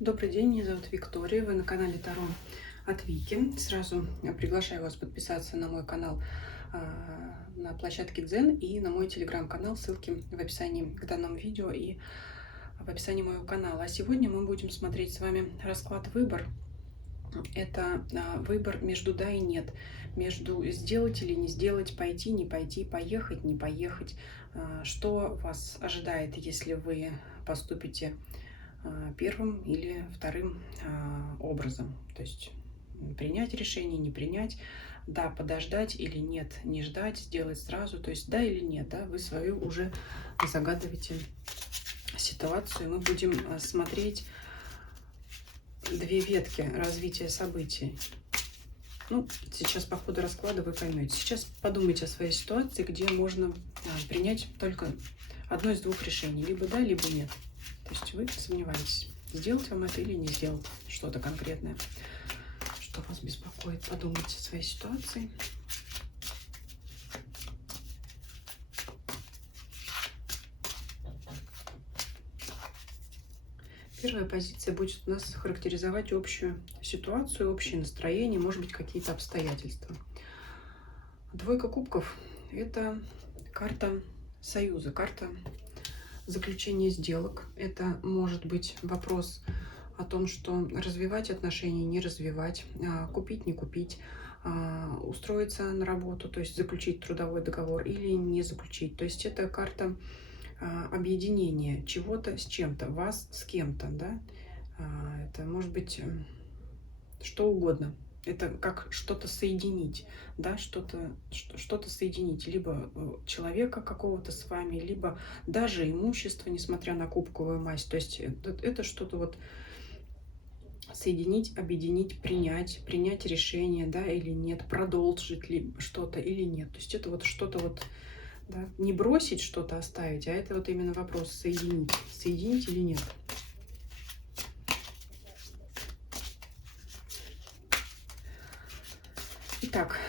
Добрый день, меня зовут Виктория, вы на канале Таро от Вики. Сразу приглашаю вас подписаться на мой канал на площадке Дзен и на мой телеграм-канал, ссылки в описании к данному видео и в описании моего канала. А сегодня мы будем смотреть с вами расклад «Выбор». Это выбор между да и нет, между сделать или не сделать, пойти, не пойти, поехать, не поехать. Что вас ожидает, если вы поступите первым или вторым образом. То есть принять решение, не принять, да, подождать или нет, не ждать, сделать сразу. То есть да или нет, да, вы свою уже загадываете ситуацию. Мы будем смотреть две ветки развития событий. Ну, сейчас по ходу расклада вы поймете. Сейчас подумайте о своей ситуации, где можно принять только одно из двух решений. Либо да, либо нет. То есть вы сомневаетесь, сделать вам это или не сделать что-то конкретное, что вас беспокоит. Подумайте о своей ситуации. Первая позиция будет у нас характеризовать общую ситуацию, общее настроение, может быть, какие-то обстоятельства. Двойка кубков – это карта союза, карта заключения сделок. Это может быть вопрос о том, что развивать отношения, не развивать, купить, не купить, устроиться на работу, то есть заключить трудовой договор или не заключить. То есть это карта объединения чего-то с чем-то, вас с кем-то, да. Это может быть что угодно. Это как что-то соединить, да, что-то соединить, либо человека какого-то с вами, либо даже имущество, несмотря на кубковую масть. То есть это что-то вот соединить, объединить, принять решение, да, или нет, продолжить ли что-то или нет. То есть это вот что-то вот, да, не бросить что-то, оставить, а это вот именно вопрос соединить или нет. Итак,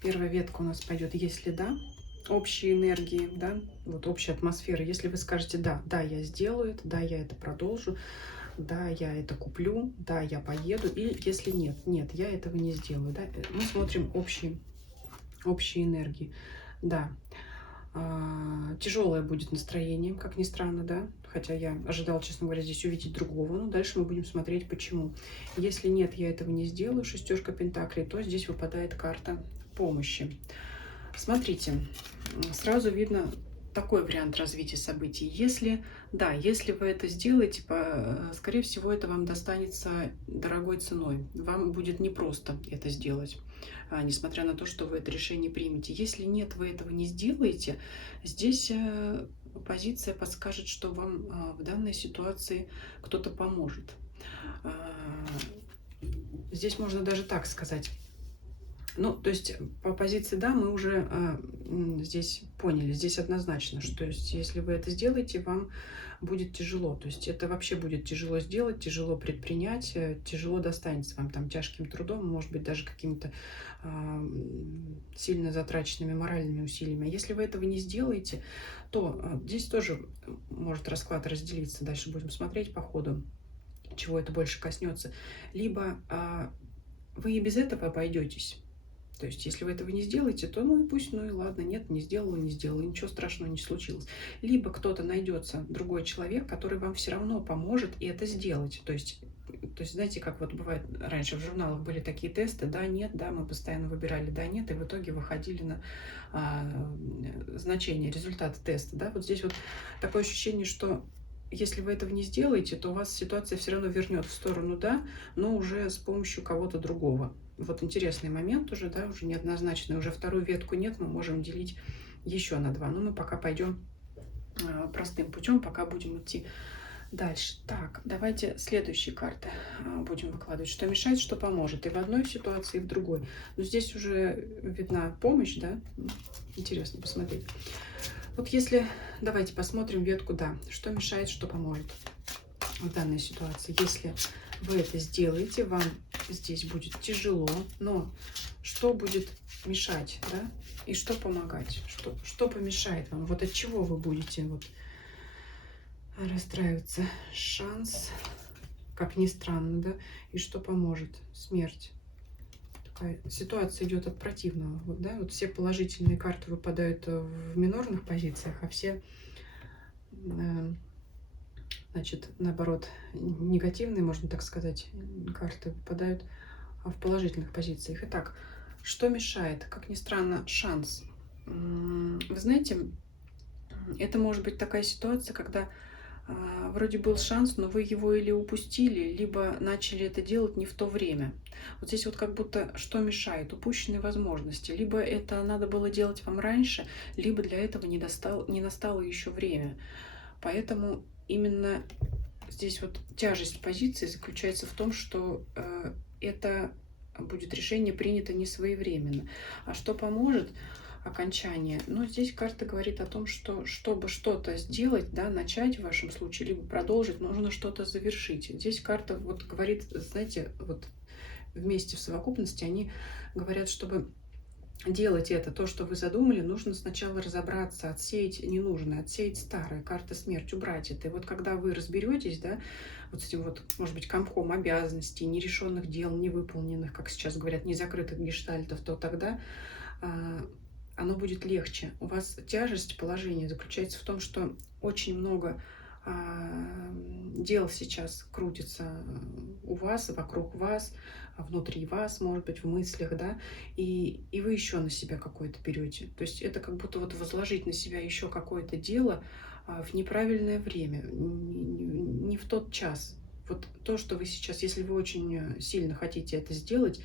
первая ветка у нас пойдет, если да, общие энергии, да, вот общая атмосфера. Если вы скажете да, да, я сделаю это, да, я это продолжу, да, я это куплю, да, я поеду, и если нет, нет, я этого не сделаю, да, мы смотрим общие энергии, да. Тяжелое будет настроение, как ни странно, да, хотя я ожидала, честно говоря, здесь увидеть другого, но дальше мы будем смотреть, почему. Если нет, я этого не сделаю, шестерка пентаклей, то здесь выпадает карта помощи. Смотрите, сразу видно такой вариант развития событий. Если, да, если вы это сделаете, скорее всего, это вам достанется дорогой ценой. Вам будет непросто это сделать, несмотря на то, что вы это решение примете. Если нет, вы этого не сделаете, здесь позиция подскажет, что вам в данной ситуации кто-то поможет. Здесь можно даже так сказать. Ну, то есть по позиции «да» мы уже здесь поняли, здесь однозначно, что если вы это сделаете, вам будет тяжело. То есть это вообще будет тяжело сделать, тяжело предпринять, тяжело достанется вам там тяжким трудом, может быть, даже какими-то сильно затраченными моральными усилиями. Если вы этого не сделаете, то здесь тоже может расклад разделиться. Дальше будем смотреть по ходу, чего это больше коснется. Либо вы и без этого обойдетесь. То есть, если вы этого не сделаете, то ну и пусть, ну и ладно, нет, не сделала, ничего страшного не случилось. Либо кто-то найдется, другой человек, который вам все равно поможет и это сделать. То есть, знаете, как вот бывает, раньше в журналах были такие тесты, да, нет, да, мы постоянно выбирали да, нет, и в итоге выходили на значение, результаты теста, да. Вот здесь вот такое ощущение, что если вы этого не сделаете, то у вас ситуация все равно вернет в сторону да, но уже с помощью кого-то другого. Вот интересный момент уже, да, уже неоднозначный, уже вторую ветку нет, мы можем делить еще на два. Но мы пока пойдем простым путем, пока будем идти дальше. Так, давайте следующие карты будем выкладывать. Что мешает, что поможет. И в одной ситуации, и в другой. Но здесь уже видна помощь, да. Интересно посмотреть. Вот если, давайте посмотрим ветку «да». Что мешает, что поможет в данной ситуации. Если вы это сделаете, вам здесь будет тяжело, но что будет мешать, да? И что помогать? Что помешает вам? Вот от чего вы будете вот Расстраивается. Шанс, как ни странно, да? И что поможет? Смерть. Такая ситуация идет от противного. Вот, да? Вот все положительные карты выпадают в минорных позициях, а все, значит, наоборот, негативные, можно так сказать, карты выпадают в положительных позициях. Итак, что мешает? Как ни странно, шанс. Вы знаете, это может быть такая ситуация, когда вроде был шанс, но вы его или упустили, либо начали это делать не в то время. Вот здесь вот как будто что мешает? Упущенные возможности. Либо это надо было делать вам раньше, либо для этого не настало еще время. Поэтому именно здесь вот тяжесть позиции заключается в том, что это будет решение принято не своевременно. А что поможет? Окончание. Но здесь карта говорит о том, что чтобы что-то сделать, да, начать в вашем случае, либо продолжить, нужно что-то завершить. Здесь карта вот говорит, знаете, вот вместе в совокупности они говорят, чтобы делать это, то, что вы задумали, нужно сначала разобраться, отсеять ненужное, отсеять старое, карта смерть, убрать это. И вот когда вы разберетесь, да, вот с этим вот, может быть, комком обязанностей, нерешенных дел, невыполненных, как сейчас говорят, незакрытых гештальтов, то тогда оно будет легче. У вас тяжесть положения заключается в том, что очень много дел сейчас крутится у вас, вокруг вас, внутри вас, может быть, в мыслях, да, и вы еще на себя какое-то берете. То есть это как будто вот возложить на себя еще какое-то дело в неправильное время, не в тот час. Вот то, что вы сейчас, если вы очень сильно хотите это сделать,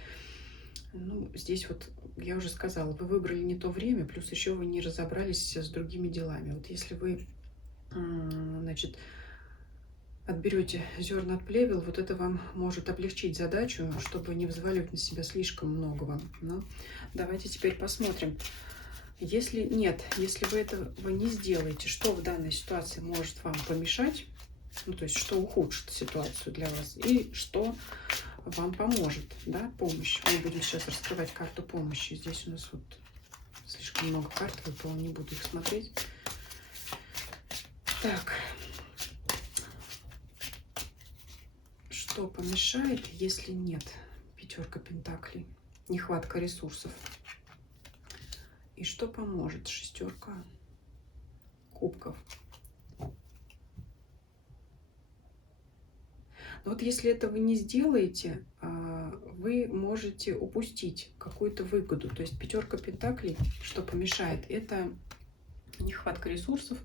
ну, здесь вот, я уже сказала, вы выбрали не то время, плюс еще вы не разобрались с другими делами. Вот если вы, значит, отберете зерна от плевел, вот это вам может облегчить задачу, чтобы не взваливать на себя слишком многого. Но давайте теперь посмотрим. Если нет, если вы этого не сделаете, что в данной ситуации может вам помешать, ну, то есть что ухудшит ситуацию для вас, и что вам поможет, да, помощь. Мы будем сейчас раскрывать карту помощи. Здесь у нас вот слишком много карт выпало, не буду их смотреть. Так. Что помешает, если нет? Пятерка пентаклей. Нехватка ресурсов. И что поможет? Шестерка кубков. Но вот если этого не сделаете, вы можете упустить какую-то выгоду. То есть пятерка пентаклей, что помешает, это нехватка ресурсов,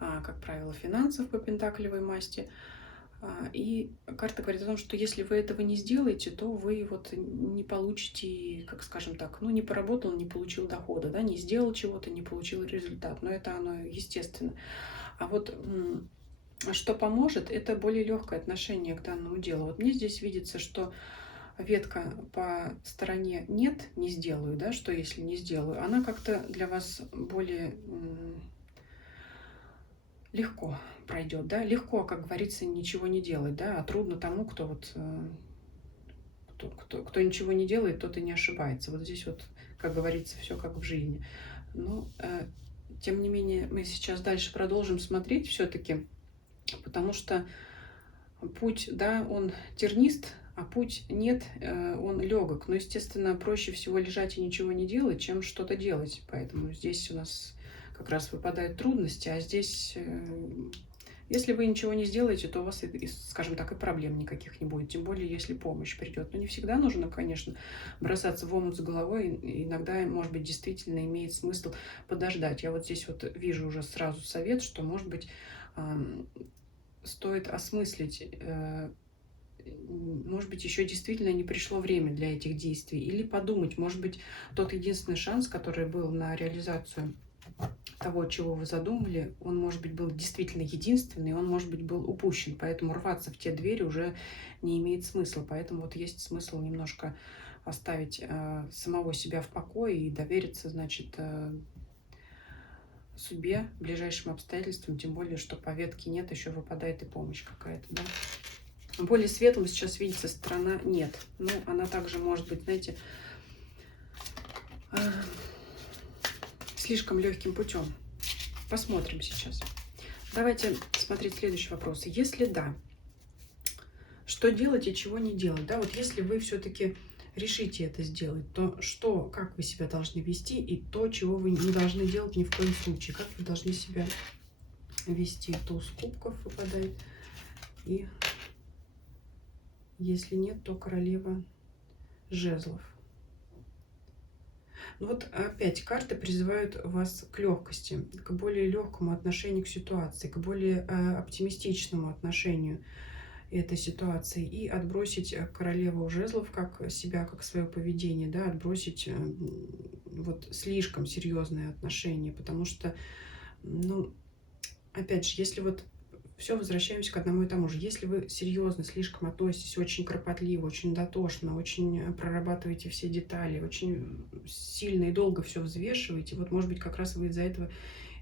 как правило, финансов по пентаклевой масти. И карта говорит о том, что если вы этого не сделаете, то вы вот не получите, как скажем так, ну не поработал, не получил дохода, да, не сделал чего-то, не получил результат. Но это оно естественно. А вот что поможет, это более легкое отношение к данному делу. Вот мне здесь видится, что ветка по стороне нет, не сделаю, да, что если не сделаю, она как-то для вас более легко пройдет, да, легко, как говорится, ничего не делать, да, а трудно тому, кто вот, кто ничего не делает, тот и не ошибается. Вот здесь вот, как говорится, все как в жизни. Но, тем не менее, мы сейчас дальше продолжим смотреть все-таки, потому что путь, да, он тернист, а путь нет, он легок. Но, естественно, проще всего лежать и ничего не делать, чем что-то делать. Поэтому здесь у нас как раз выпадают трудности, а здесь, если вы ничего не сделаете, то у вас, скажем так, и проблем никаких не будет, тем более, если помощь придет. Но не всегда нужно, конечно, бросаться в омут с головой, иногда, может быть, действительно имеет смысл подождать. Я вот здесь вот вижу уже сразу совет, что, может быть, стоит осмыслить, может быть, еще действительно не пришло время для этих действий, или подумать, может быть, тот единственный шанс, который был на реализацию того, чего вы задумали, он, может быть, был действительно единственный, он, может быть, был упущен, поэтому рваться в те двери уже не имеет смысла, поэтому вот есть смысл немножко оставить самого себя в покое и довериться, значит, судьбе, ближайшим обстоятельствам, тем более, что по ветке нет, еще выпадает и помощь какая-то, да. Более светлым сейчас видится сторона нет, но она также может быть, знаете, слишком легким путем. Посмотрим сейчас. Давайте смотреть следующий вопрос. Если да, что делать и чего не делать? Да, вот если вы все-таки решите это сделать, то что, как вы себя должны вести и то, чего вы не должны делать ни в коем случае. Как вы должны себя вести? Туз кубков выпадает. И если нет, то королева жезлов. Ну вот опять карты призывают вас к легкости, к более легкому отношению к ситуации, к более оптимистичному отношению этой ситуации и отбросить королеву жезлов как себя, как свое поведение, да, отбросить вот слишком серьезные отношения, потому что, ну, опять же, если вот все возвращаемся к одному и тому же. Если вы серьезно слишком относитесь, очень кропотливо, очень дотошно, очень прорабатываете все детали, очень сильно и долго все взвешиваете, вот, может быть, как раз вы из-за этого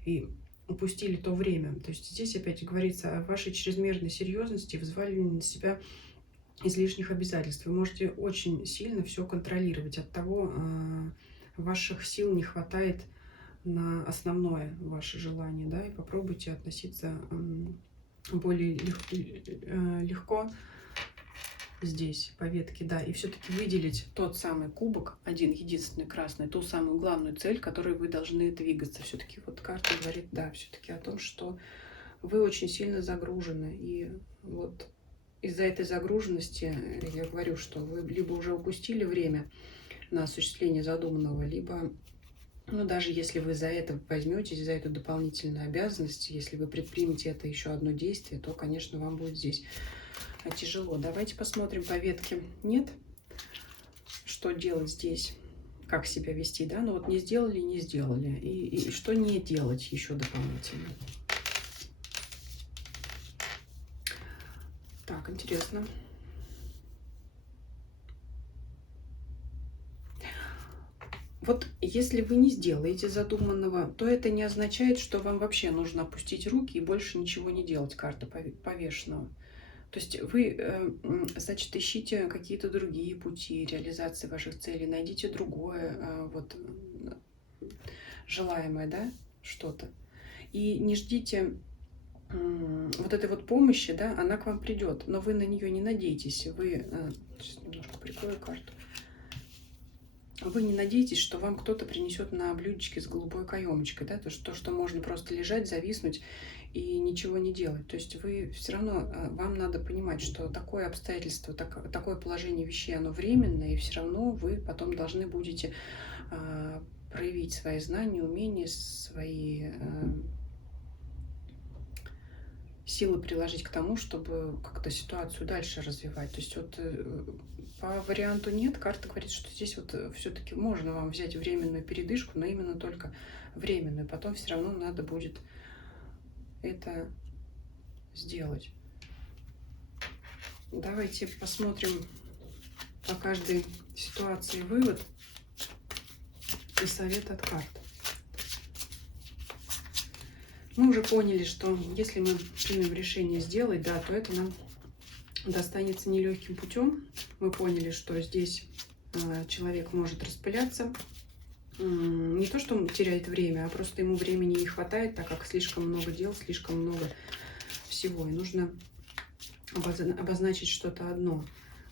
и упустили то время. То есть здесь опять говорится о вашей чрезмерной серьезности, взваливании на себя излишних обязательств. Вы можете очень сильно все контролировать. От того ваших сил не хватает на основное ваше желание, да, и попробуйте относиться более легко здесь по ветке, да, и все-таки выделить тот самый кубок, один единственный красный, ту самую главную цель, к которой вы должны двигаться. Все-таки вот карта говорит, да, все-таки о том, что вы очень сильно загружены, и вот из-за этой загруженности я говорю, что вы либо уже упустили время на осуществление задуманного, либо, ну, даже если вы за это возьметесь, за эту дополнительную обязанность, если вы предпримете это еще одно действие, то, конечно, вам будет здесь тяжело. Давайте посмотрим по ветке. Нет? Что делать здесь? Как себя вести, да? Ну вот не сделали, не сделали. И что не делать еще дополнительно? Так, интересно. Вот если вы не сделаете задуманного, то это не означает, что вам вообще нужно опустить руки и больше ничего не делать, карта повешенного. То есть вы, значит, ищите какие-то другие пути реализации ваших целей, найдите другое, вот, желаемое, да, что-то. И не ждите вот этой вот помощи, да, она к вам придет, но вы на нее не надейтесь. Вы, сейчас немножко прикрою карту. Вы не надеетесь, что вам кто-то принесет на блюдечке с голубой каемочкой, да, то, что можно просто лежать, зависнуть и ничего не делать. То есть вы все равно, вам надо понимать, что такое обстоятельство, такое положение вещей, оно временное, и все равно вы потом должны будете проявить свои знания, умения, свои силы приложить к тому, чтобы как-то ситуацию дальше развивать. То есть вот по варианту нет, карта говорит, что здесь вот все-таки можно вам взять временную передышку, но именно только временную. Потом все равно надо будет это сделать. Давайте посмотрим по каждой ситуации вывод и совет от карт. Мы уже поняли, что если мы примем решение сделать, да, то это нам достанется нелегким путем. Мы поняли, что здесь человек может распыляться. Не то, что он теряет время, а просто ему времени не хватает, так как слишком много дел, слишком много всего. И нужно обозначить что-то одно.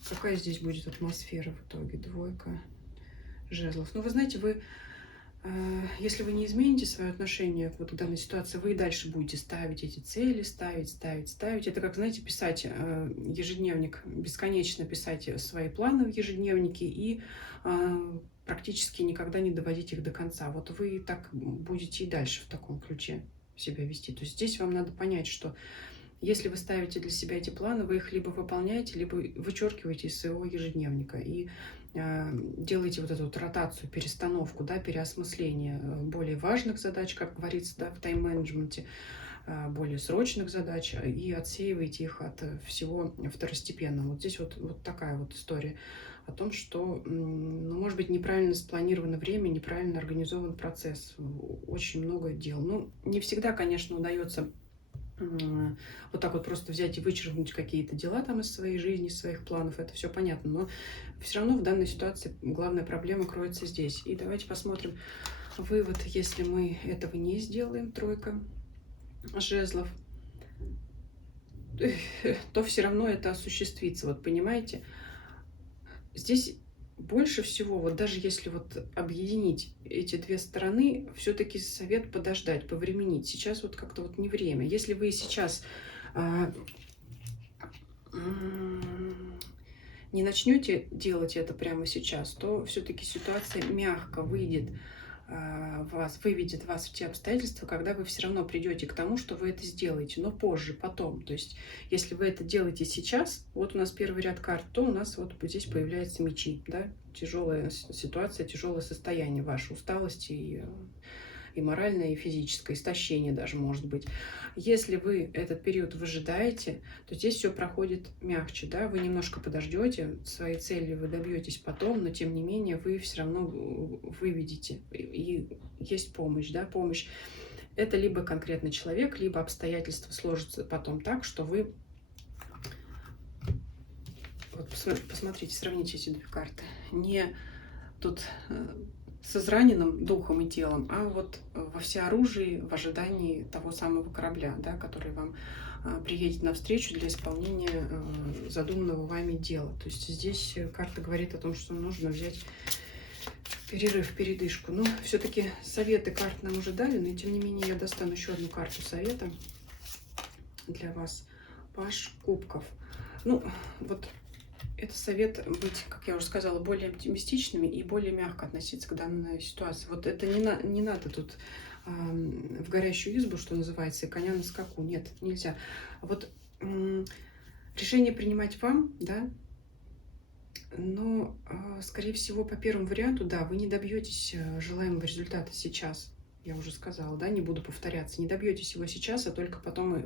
Какая здесь будет атмосфера в итоге? Двойка жезлов. Ну, вы знаете, если вы не измените свое отношение вот к данной ситуации, вы и дальше будете ставить эти цели, ставить. Это как, знаете, писать ежедневник, бесконечно писать свои планы в ежедневнике и практически никогда не доводить их до конца. Вот вы так будете и дальше в таком ключе себя вести. То есть здесь вам надо понять, что если вы ставите для себя эти планы, вы их либо выполняете, либо вычеркиваете из своего ежедневника и делаете вот эту вот ротацию, перестановку, да, переосмысление более важных задач, как говорится, да, в тайм-менеджменте, более срочных задач, и отсеиваете их от всего второстепенного. Вот здесь вот такая вот история о том, что, ну, может быть, неправильно спланировано время, неправильно организован процесс, очень много дел. Ну, не всегда, конечно, удается вот так вот просто взять и вычеркнуть какие-то дела там из своей жизни, из своих планов, это все понятно, но все равно в данной ситуации главная проблема кроется здесь. И давайте посмотрим вывод, если мы этого не сделаем, тройка жезлов. то все равно это осуществится, вот понимаете? Здесь больше всего, вот даже если вот объединить эти две стороны, все-таки совет подождать, повременить. Сейчас вот как-то вот не время. Если вы сейчас а, не начнете делать это прямо сейчас, то все-таки ситуация мягко выйдет вас, выведет вас в те обстоятельства, когда вы все равно придете к тому, что вы это сделаете, но позже, потом. То есть, если вы это делаете сейчас, вот у нас первый ряд карт, то у нас вот здесь появляются мечи, да, тяжелая ситуация, тяжелое состояние, ваша усталость и моральное, и физическое, истощение даже может быть. Если вы этот период выжидаете, то здесь все проходит мягче, да, вы немножко подождете, своей цели вы добьетесь потом, но тем не менее вы все равно выведете, и есть помощь, да, помощь. Это либо конкретный человек, либо обстоятельства сложатся потом так, что вы... Вот посмотрите, сравните эти две карты. Не тут с израненным духом и телом, а вот во всеоружии, в ожидании того самого корабля, да, который вам приедет навстречу для исполнения задуманного вами дела. То есть здесь карта говорит о том, что нужно взять перерыв, передышку. Но все-таки советы карт нам уже дали, но тем не менее я достану еще одну карту совета для вас. Паж кубков. Ну, вот это совет быть, как я уже сказала, более оптимистичными и более мягко относиться к данной ситуации. Вот это не надо тут в горящую избу, что называется, и коня на скаку. Нет, нельзя. Вот решение принимать вам, да, но, скорее всего, по первому варианту, да, вы не добьетесь желаемого результата сейчас. Я уже сказала, да, не буду повторяться. Не добьетесь его сейчас, а только потом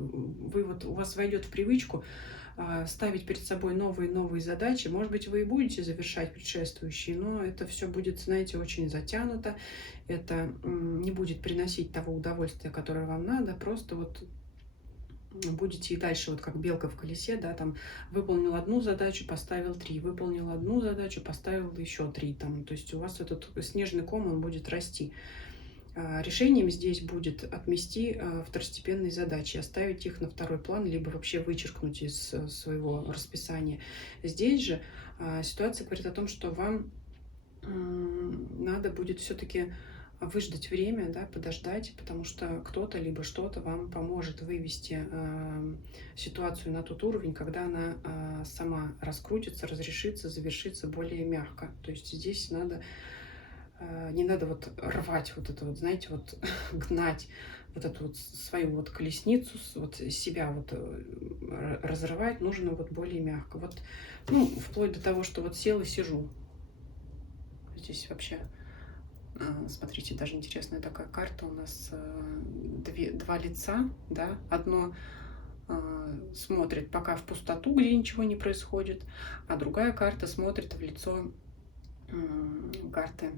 вы вот, у вас войдет в привычку ставить перед собой новые и новые задачи. Может быть, вы и будете завершать предшествующие, но это все будет, знаете, очень затянуто. Это не будет приносить того удовольствия, которое вам надо. Просто вот будете и дальше, вот как белка в колесе, да, там выполнил одну задачу, поставил 3, выполнил одну задачу, поставил еще 3, там, то есть у вас этот снежный ком, он будет расти. Решением здесь будет отмести второстепенные задачи, оставить их на второй план, либо вообще вычеркнуть из своего расписания. Здесь же ситуация говорит о том, что вам надо будет все-таки выждать время, да, подождать, потому что кто-то либо что-то вам поможет вывести ситуацию на тот уровень, когда она сама раскрутится, разрешится, завершится более мягко. То есть здесь надо не надо вот рвать вот это вот, знаете, вот гнать вот эту вот свою вот колесницу, вот себя вот разрывать нужно вот более мягко. Вот, ну, вплоть до того, что вот сел и сижу. Здесь вообще, смотрите, даже интересная такая карта у нас, два лица, да, одно смотрит пока в пустоту, где ничего не происходит, а другая карта смотрит в лицо карты,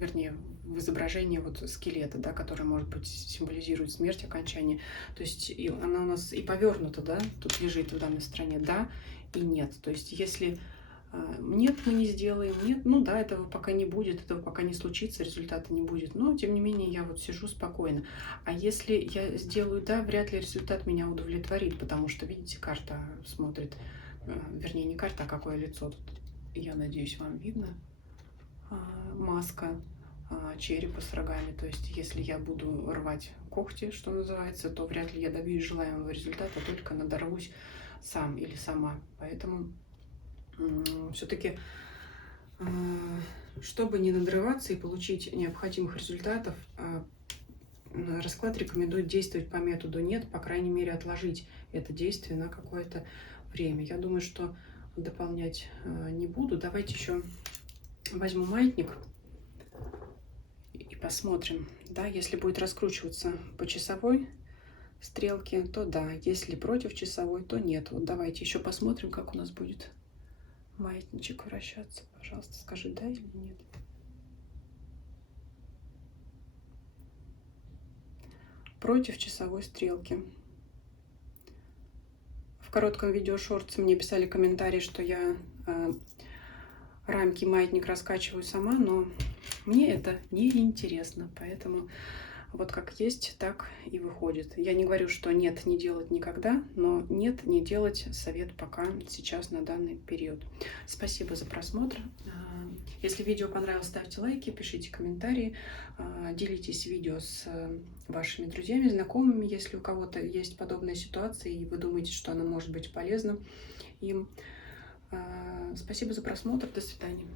вернее, в изображение вот скелета, да, который, может быть, символизирует смерть, окончание. То есть и она у нас и повернута, да, тут лежит в данной стороне, да и нет. То есть если нет, мы не сделаем, нет, ну да, этого пока не будет, этого пока не случится, результата не будет. Но, тем не менее, я вот сижу спокойно. А если я сделаю да, вряд ли результат меня удовлетворит, потому что, видите, карта смотрит, вернее, не карта, а какое лицо тут, я надеюсь, вам видно. Маска черепа с рогами. То есть, если я буду рвать когти, что называется, то вряд ли я добьюсь желаемого результата, только надорвусь сам или сама. Поэтому все-таки, чтобы не надрываться и получить необходимых результатов, расклад рекомендует действовать по методу нет, по крайней мере, отложить это действие на какое-то время. Я думаю, что дополнять не буду. Давайте еще возьму маятник и посмотрим, да, если будет раскручиваться по часовой стрелке, то да, если против часовой, то нет. Вот давайте еще посмотрим, как у нас будет маятничек вращаться. Пожалуйста, скажи да или нет. Против часовой стрелки. В коротком видео шортсе мне писали комментарии, что я рамки маятник раскачиваю сама, но мне это не интересно, поэтому Вот как есть, так и выходит. Я не говорю, что нет, не делать никогда, но нет, не делать совет пока, сейчас, на данный период. Спасибо за просмотр. Если видео понравилось, ставьте лайки, пишите комментарии, делитесь видео с вашими друзьями, знакомыми, если у кого-то есть подобная ситуация, и вы думаете, что она может быть полезна им. Спасибо за просмотр. До свидания.